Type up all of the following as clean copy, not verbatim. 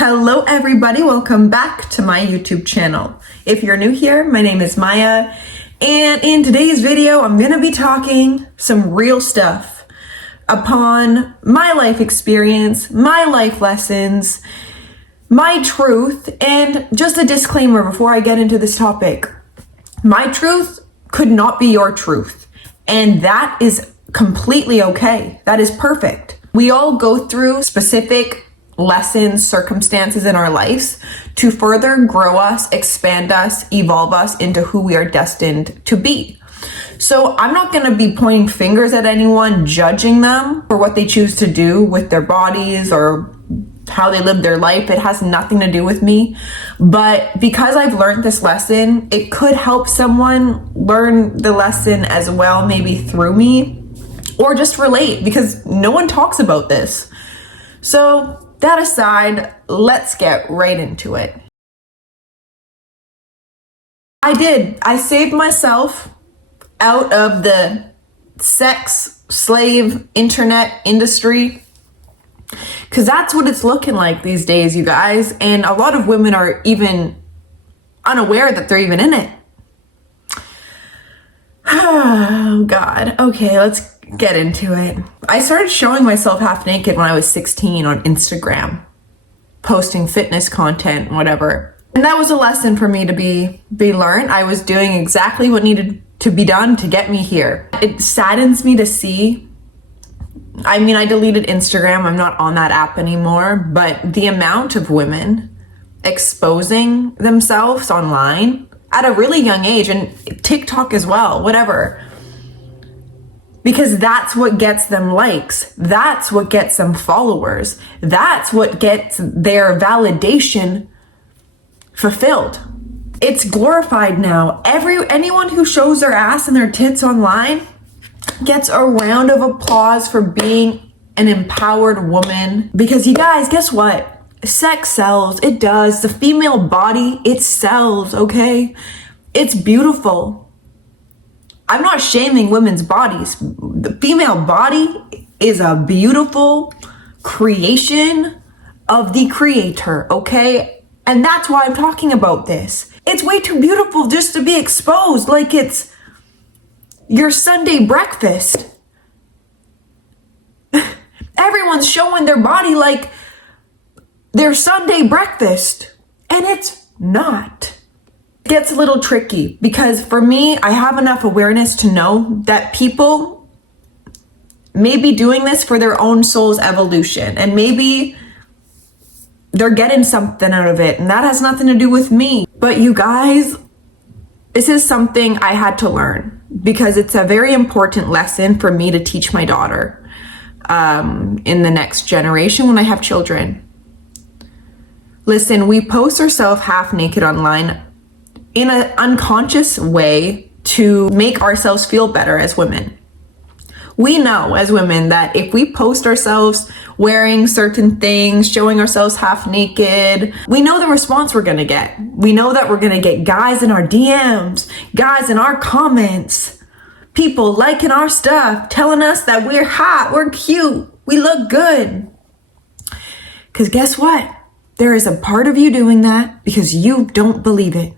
Hello everybody, welcome back to my YouTube channel. If you're new here, my name is Maya, and in today's video, I'm gonna be talking some real stuff upon my life experience, my life lessons, my truth, and just a disclaimer before I get into this topic. My truth could not be your truth, and that is completely okay. That is perfect. We all go through specific lessons, circumstances in our lives to further grow us, expand us, evolve us into who we are destined to be. So I'm not going to be pointing fingers at anyone, judging them for what they choose to do with their bodies or how they live their life. It has nothing to do with me. But because I've learned this lesson, it could help someone learn the lesson as well, maybe through me, or just relate, because no one talks about this. So that aside, let's get right into it. I saved myself out of the sex slave internet industry, because that's what it's looking like these days, you guys. And a lot of women are even unaware that they're even in it. Oh God. Okay, let's get into it. I started showing myself half naked when I was 16 on Instagram, posting fitness content, whatever. And that was a lesson for me to be learned. I was doing exactly what needed to be done to get me here. It saddens me to see. I mean, I deleted Instagram. I'm not on that app anymore, but the amount of women exposing themselves online at a really young age, and TikTok as well, whatever. Because that's what gets them likes. That's what gets them followers. That's what gets their validation fulfilled. It's glorified now. Anyone who shows their ass and their tits online gets a round of applause for being an empowered woman. Because you guys, guess what? Sex sells. It does. The female body, it sells, okay? It's beautiful. I'm not shaming women's bodies. The female body is a beautiful creation of the creator, okay? And that's why I'm talking about this. It's way too beautiful just to be exposed like it's your Sunday breakfast. Everyone's showing their body like their Sunday breakfast, and it's not. It gets a little tricky because for me, I have enough awareness to know that people may be doing this for their own soul's evolution, and maybe they're getting something out of it, and that has nothing to do with me. But you guys, this is something I had to learn because it's a very important lesson for me to teach my daughter in the next generation when I have children. Listen, we post ourselves half naked online in an unconscious way to make ourselves feel better as women. We know as women that if we post ourselves wearing certain things, showing ourselves half naked, we know the response we're gonna get. We know that we're gonna get guys in our DMs, guys in our comments, people liking our stuff, telling us that we're hot, we're cute, we look good. Because guess what? There is a part of you doing that because you don't believe it.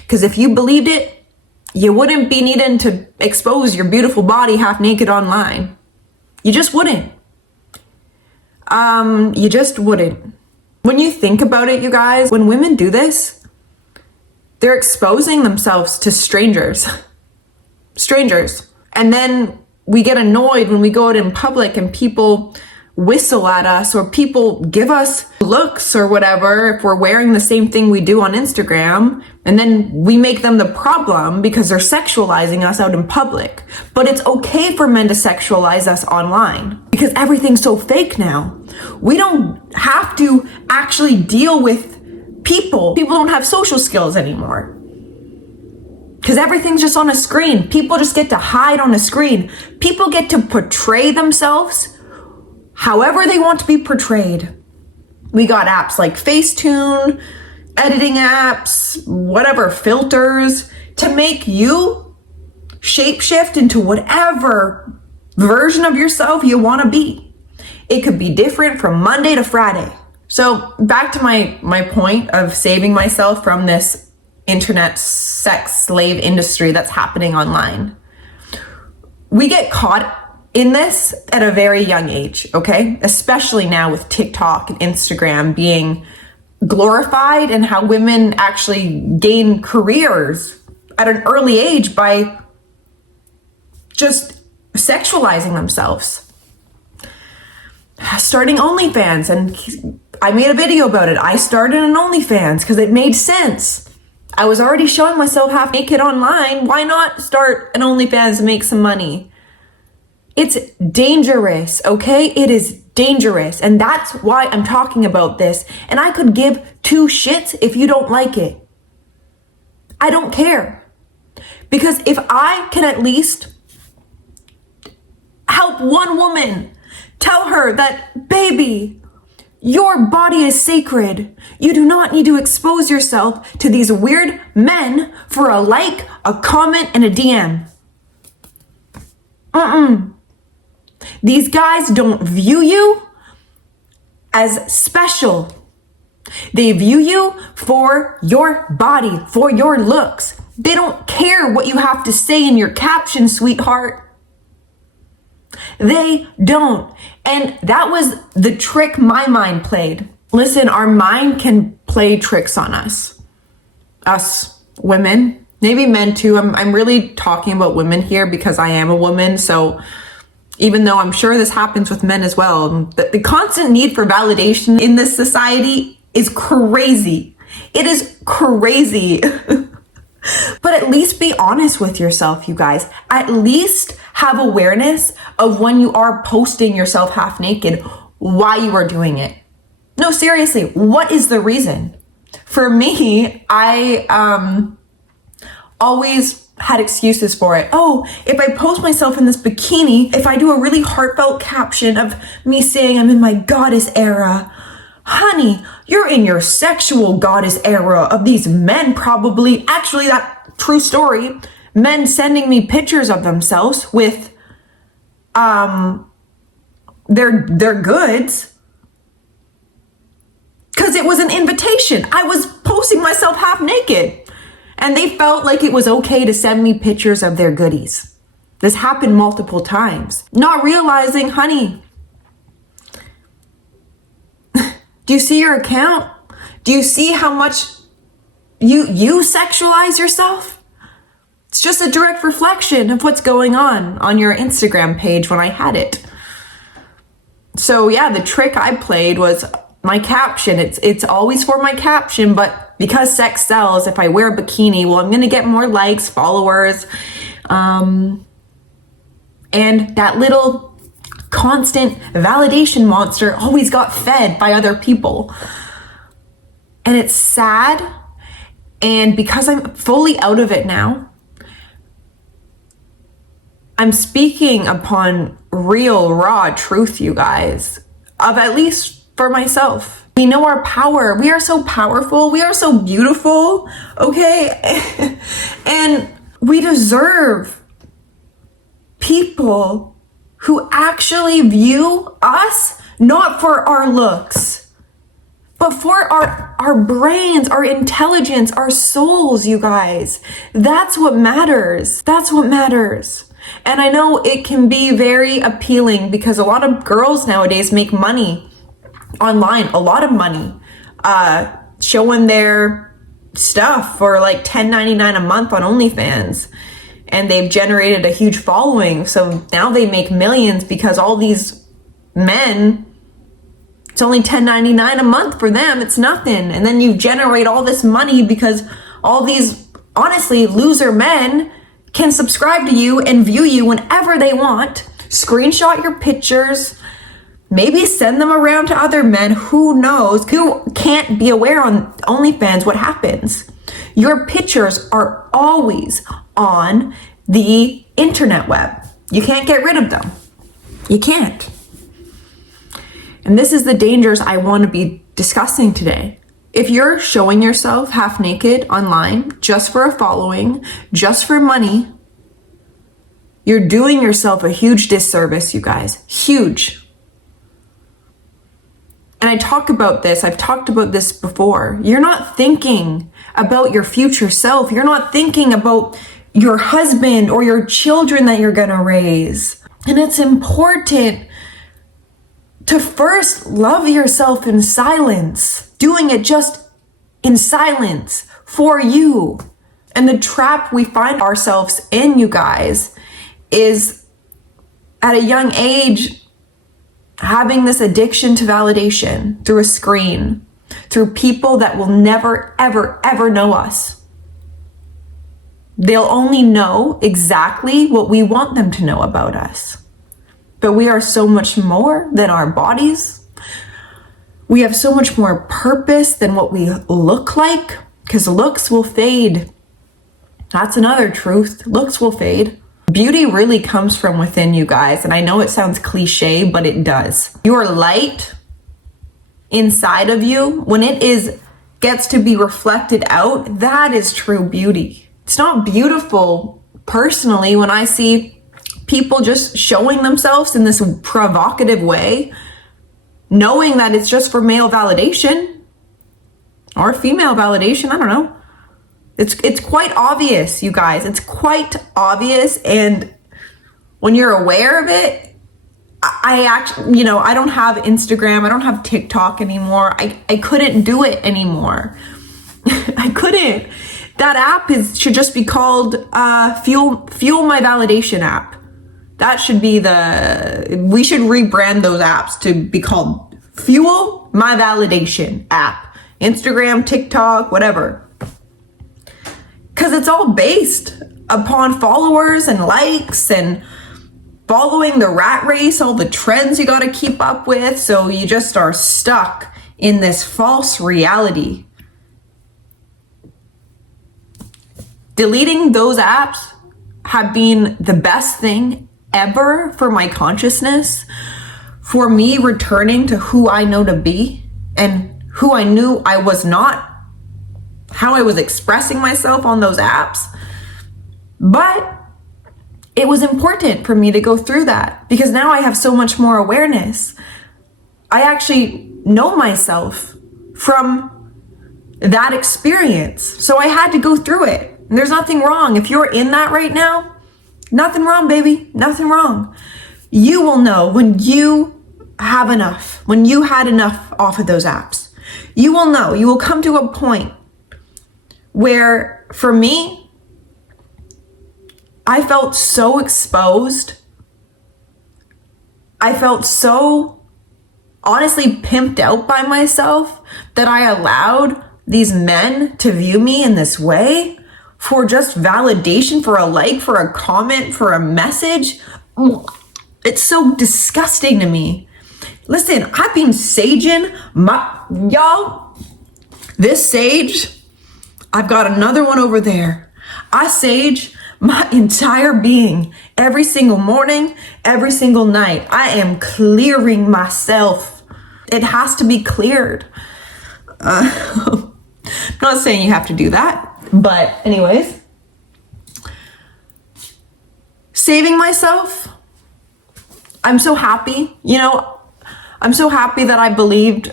Because if you believed it, you wouldn't be needing to expose your beautiful body half naked online. You just wouldn't. You just wouldn't. When you think about it, you guys, when women do this, they're exposing themselves to strangers. Strangers. And then we get annoyed when we go out in public and people whistle at us or people give us looks or whatever if we're wearing the same thing we do on Instagram, and then we make them the problem because they're sexualizing us out in public. But it's okay for men to sexualize us online because everything's so fake now. We don't have to actually deal with people. People don't have social skills anymore because everything's just on a screen. People just get to hide on a screen. People get to portray themselves however they want to be portrayed. We got apps like Facetune, editing apps, whatever, filters, to make you shapeshift into whatever version of yourself you want to be. It could be different from Monday to Friday. So back to my point of saving myself from this internet sex slave industry that's happening online. We get caught in this at a very young age, okay? Especially now with TikTok and Instagram being glorified, and how women actually gain careers at an early age by just sexualizing themselves. Starting OnlyFans, and I made a video about it. I started an OnlyFans because it made sense. I was already showing myself half naked online. Why not start an OnlyFans and make some money? It's dangerous, okay? It is dangerous. And that's why I'm talking about this. And I could give two shits if you don't like it. I don't care. Because if I can at least help one woman, tell her that, baby, your body is sacred. You do not need to expose yourself to these weird men for a like, a comment, and a DM. These guys don't view you as special. They view you for your body, for your looks. They don't care what you have to say in your caption, sweetheart. They don't. And that was the trick my mind played. Listen, our mind can play tricks on us. Us women, maybe men too. I'm really talking about women here because I am a woman. So even though I'm sure this happens with men as well, the constant need for validation in this society is crazy. It is crazy. But at least be honest with yourself, you guys. At least have awareness of when you are posting yourself half naked, why you are doing it. No, seriously, what is the reason? For me, I always had excuses for it. Oh, if I post myself in this bikini, if I do a really heartfelt caption of me saying I'm in my goddess era, honey, you're in your sexual goddess era of these men probably. Actually, that true story. Men sending me pictures of themselves with their goods. Because it was an invitation. I was posting myself half naked. And they felt like it was okay to send me pictures of their goodies. This happened multiple times. Not realizing, honey, do you see your account? Do you see how much you sexualize yourself? It's just a direct reflection of what's going on your Instagram page when I had it. So yeah, the trick I played was my caption. It's always for my caption, but because sex sells, if I wear a bikini, well, I'm gonna get more likes, followers, and that little constant validation monster always got fed by other people. And it's sad. And because I'm fully out of it now, I'm speaking upon real, raw truth, you guys, of at least for myself. We know our power. We are so powerful. We are so beautiful, okay? And we deserve people who actually view us not for our looks, but for our brains, our intelligence, our souls, you guys. That's what matters. That's what matters. And I know it can be very appealing because a lot of girls nowadays make money online, a lot of money, showing their stuff for like $10.99 a month on OnlyFans. And they've generated a huge following. So now they make millions because all these men, it's only $10.99 a month for them. It's nothing. And then you generate all this money because all these, honestly, loser men can subscribe to you and view you whenever they want, screenshot your pictures, maybe send them around to other men. Who knows? Who can't be aware on OnlyFans what happens? Your pictures are always on the internet web. You can't get rid of them. You can't. And this is the dangers I want to be discussing today. If you're showing yourself half naked online just for a following, just for money, you're doing yourself a huge disservice, you guys. Huge. And I've talked about this before. You're not thinking about your future self. You're not thinking about your husband or your children that you're gonna raise. And it's important to first love yourself in silence, doing it just in silence for you. And the trap we find ourselves in, you guys, is at a young age, having this addiction to validation through a screen, through people that will never, ever, ever know us. They'll only know exactly what we want them to know about us. But we are so much more than our bodies. We have so much more purpose than what we look like, because looks will fade. That's another truth. Looks will fade. Beauty really comes from within, you guys. And I know it sounds cliche, but it does. Your light inside of you, when it gets to be reflected out, that is true beauty. It's not beautiful personally when I see people just showing themselves in this provocative way, knowing that it's just for male validation or female validation. I don't know. It's quite obvious, you guys. It's quite obvious. And when you're aware of it, I actually, I don't have Instagram. I don't have TikTok anymore. I couldn't do it anymore. I couldn't. That app should just be called Fuel My Validation app. That should be we should rebrand those apps to be called Fuel My Validation app. Instagram, TikTok, whatever. Because it's all based upon followers and likes and following the rat race, all the trends you got to keep up with. So you just are stuck in this false reality. Deleting those apps have been the best thing ever for my consciousness, for me returning to who I know to be and who I knew I was not, how I was expressing myself on those apps. But it was important for me to go through that because now I have so much more awareness. I actually know myself from that experience. So I had to go through it. And there's nothing wrong. If you're in that right now, nothing wrong, baby. Nothing wrong. You will know when you have enough, when you had enough off of those apps. You will know. You will come to a point where, for me, I felt so exposed. I felt so honestly pimped out by myself that I allowed these men to view me in this way for just validation, for a like, for a comment, for a message. It's so disgusting to me. Listen, I've been saging y'all, this sage, I've got another one over there. I sage my entire being every single morning, every single night. I am clearing myself. It has to be cleared. I'm not saying you have to do that, but anyways, saving myself. I'm so happy. I'm so happy that I believed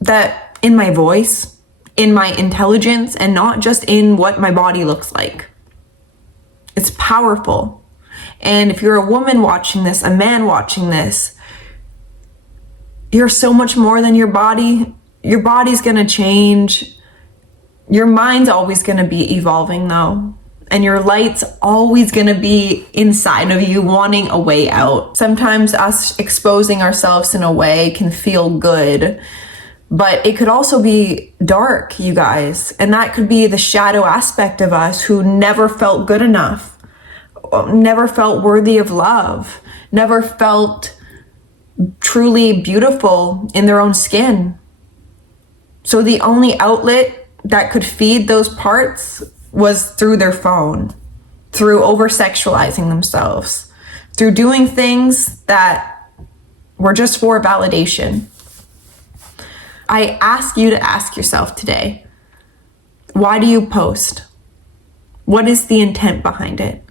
that in my voice, in my intelligence, and not just in what my body looks like. It's powerful. And if you're a woman watching this, a man watching this, you're so much more than your body. Your body's gonna change. Your mind's always gonna be evolving though. And your light's always gonna be inside of you, wanting a way out. Sometimes us exposing ourselves in a way can feel good, but it could also be dark, you guys. And that could be the shadow aspect of us who never felt good enough, never felt worthy of love, never felt truly beautiful in their own skin. So the only outlet that could feed those parts was through their phone, through over-sexualizing themselves, through doing things that were just for validation. I ask you to ask yourself today, why do you post? What is the intent behind it?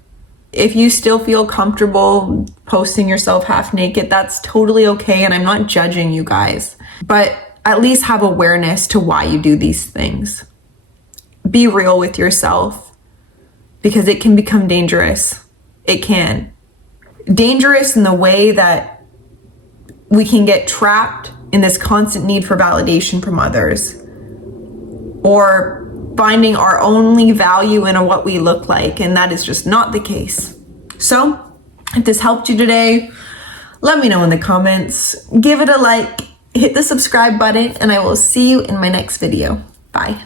If you still feel comfortable posting yourself half naked, that's totally okay, and I'm not judging you guys. but at least have awareness to why you do these things. Be real with yourself, because it can become dangerous. It can. Dangerous in the way that we can get trapped in this constant need for validation from others, or finding our only value in what we look like, and that is just not the case. So, if this helped you today, let me know in the comments. Give it a like, hit the subscribe button, and I will see you in my next video. Bye.